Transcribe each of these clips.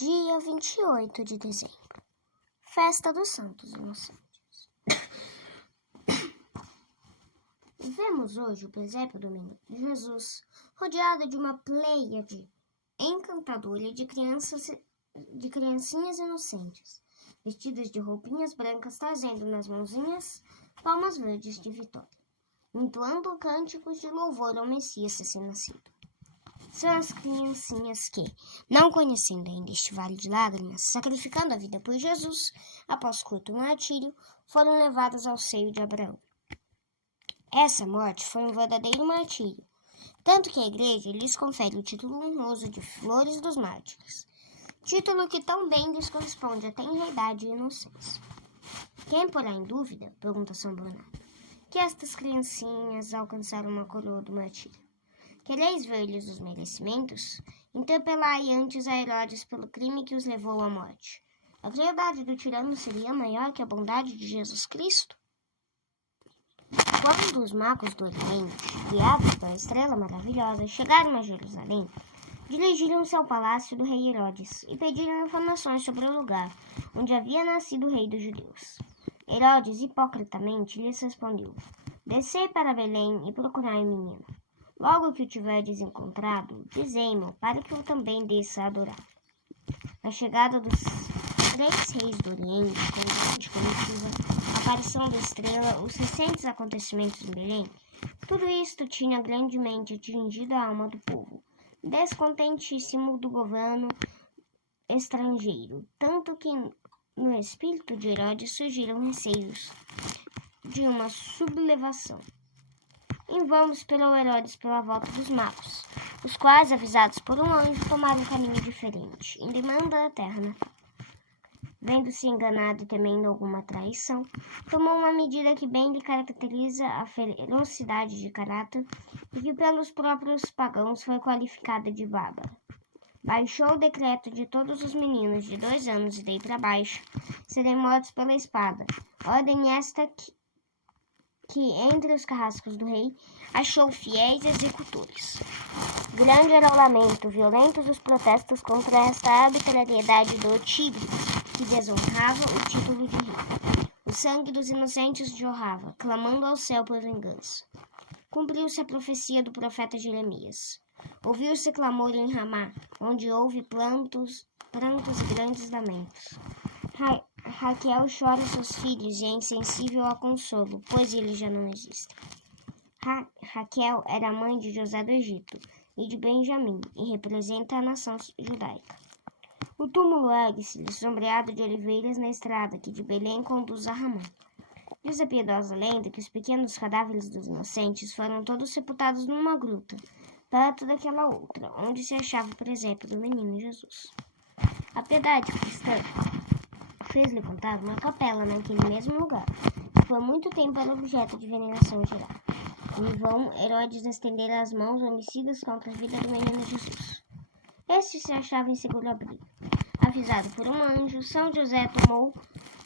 Dia 28 de dezembro, Festa dos Santos Inocentes. Vemos hoje o presépio do menino Jesus, rodeado de uma pleiade encantadora de criancinhas inocentes, vestidas de roupinhas brancas, trazendo nas mãozinhas palmas verdes de vitória, entoando cânticos de louvor ao Messias recém-nascido. São as criancinhas que, não conhecendo ainda este vale de lágrimas, sacrificando a vida por Jesus, após curto martírio, foram levadas ao seio de Abraão. Essa morte foi um verdadeiro martírio, tanto que a Igreja lhes confere o título honroso de Flores dos Mártires, título que tão bem lhes corresponde à tenridade e inocência. Quem porá em dúvida, pergunta São Bernardo, que estas criancinhas alcançaram uma coroa do martírio? Quereis ver-lhes os merecimentos? Interpelai antes a Herodes pelo crime que os levou à morte. A crueldade do tirano seria maior que a bondade de Jesus Cristo? Quando os magos do Oriente, guiados pela estrela maravilhosa, chegaram a Jerusalém, dirigiram-se ao palácio do rei Herodes e pediram informações sobre o lugar onde havia nascido o rei dos judeus. Herodes, hipocritamente, lhes respondeu: Descei para Belém e procurai o menino. Logo que o tiverdes encontrado, dizei-mo, para que eu também desça a adorar. A chegada dos 3 reis do Oriente, com grande comitiva, a aparição da estrela, os recentes acontecimentos em Belém, tudo isto tinha grandemente atingido a alma do povo, descontentíssimo do governo estrangeiro, tanto que no espírito de Herodes surgiram receios de uma sublevação. Em vão esperou Herodes pela volta dos magos, os quais, avisados por um anjo, tomaram um caminho diferente, em demanda da terra natal. Vendo-se enganado e temendo alguma traição, tomou uma medida que bem lhe caracteriza a ferocidade de caráter e que pelos próprios pagãos foi qualificada de bárbara. Baixou o decreto de todos os meninos de 2 anos e daí para baixo serem mortos pela espada, ordem esta que entre os carrascos do rei achou fiéis executores. Grande era o lamento, violentos os protestos contra esta arbitrariedade do tigre, que desonrava o título de rei. O sangue dos inocentes jorrava, clamando ao céu por vingança. Cumpriu-se a profecia do profeta Jeremias. Ouviu-se clamor em Ramá, onde houve prantos e grandes lamentos. Raquel chora seus filhos e é insensível ao consolo, pois eles já não existem. Raquel era mãe de José do Egito e de Benjamim, e representa a nação judaica. O túmulo ergue-se, sombreado de oliveiras na estrada que de Belém conduz a Ramá. Diz a piedosa lenda que os pequenos cadáveres dos inocentes foram todos sepultados numa gruta, perto daquela outra, onde se achava o presépio do menino Jesus. A piedade cristã fez levantar uma capela naquele mesmo lugar, que por muito tempo era objeto de veneração geral. Em vão, Herodes estendera as mãos homicidas contra a vida do menino Jesus. Este se achava em seguro abrigo. Avisado por um anjo, São José tomou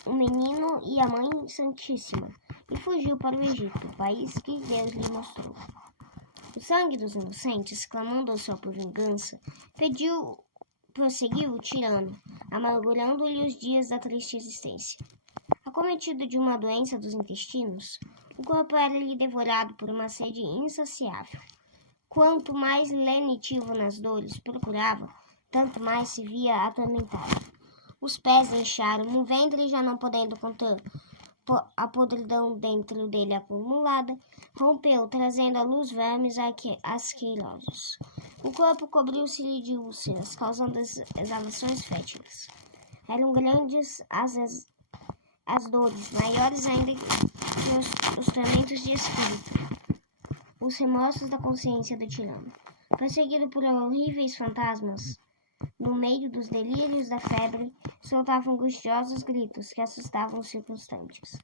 o menino e a Mãe Santíssima e fugiu para o Egito, país que Deus lhe mostrou. O sangue dos inocentes, clamando ao céu por vingança, prosseguiu o tirano, amargurando-lhe os dias da triste existência. Acometido de uma doença dos intestinos, o corpo era-lhe devorado por uma sede insaciável. Quanto mais lenitivo nas dores procurava, tanto mais se via atormentado. Os pés incharam, o ventre, já não podendo conter a podridão dentro dele acumulada, rompeu, trazendo à luz vermes asquerosos. O corpo cobriu-se-lhe de úlceras, causando exalações fétidas. Eram grandes as dores, maiores ainda que os tormentos de espírito, os remorsos da consciência do tirano. Perseguido por horríveis fantasmas, no meio dos delírios da febre, soltava angustiosos gritos que assustavam os circunstantes.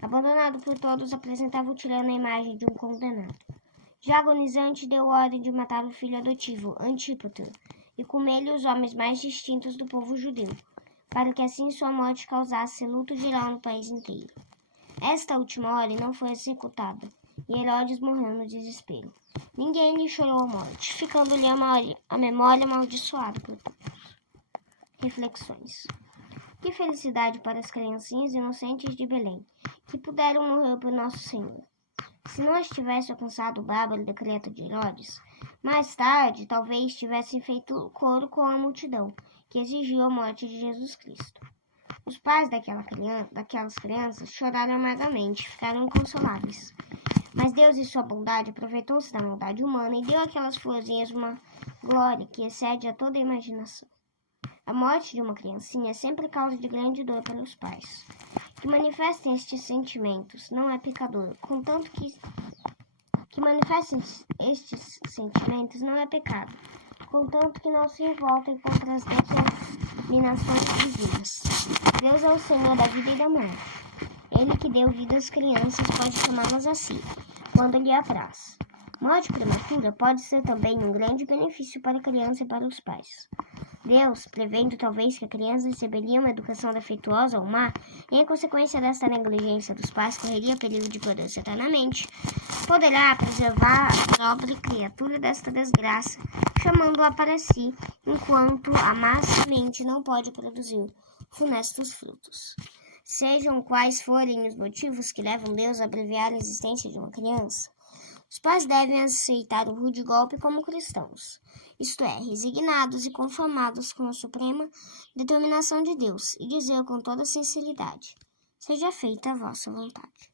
Abandonado por todos, apresentava o tirano a imagem de um condenado. Já agonizante, deu ordem de matar o filho adotivo, Antípater, e com ele os homens mais distintos do povo judeu, para que assim sua morte causasse luto geral no país inteiro. Esta última ordem não foi executada, e Herodes morreu no desespero. Ninguém lhe chorou a morte, ficando-lhe a memória amaldiçoada por todos. Reflexões. Que felicidade para as criancinhas inocentes de Belém, que puderam morrer por nosso Senhor. Se não as tivesse alcançado o bárbaro decreto de Herodes, mais tarde talvez tivessem feito coro com a multidão que exigiu a morte de Jesus Cristo. Os pais daquelas crianças choraram amargamente, ficaram inconsoláveis. Mas Deus, em sua bondade, aproveitou-se da maldade humana e deu àquelas florzinhas uma glória que excede a toda a imaginação. A morte de uma criancinha é sempre causa de grande dor para os pais. Que manifestem estes sentimentos não é pecador, contanto que manifestem estes sentimentos não é pecado, contanto que não se revoltem contra as determinações divinas. Deus é o Senhor da vida e da morte. Ele que deu vida às crianças pode tomá-las a si, quando lhe apraz. Morte prematura pode ser também um grande benefício para a criança e para os pais. Deus, prevendo talvez que a criança receberia uma educação defeituosa ou má, e em consequência desta negligência dos pais correria perigo de perder-se eternamente, poderá preservar a pobre criatura desta desgraça, chamando-a para si, enquanto a má semente não pode produzir funestos frutos. Sejam quais forem os motivos que levam Deus a abreviar a existência de uma criança, os pais devem aceitar o rude golpe como cristãos, isto é, resignados e conformados com a suprema determinação de Deus, e dizer com toda sinceridade: seja feita a vossa vontade.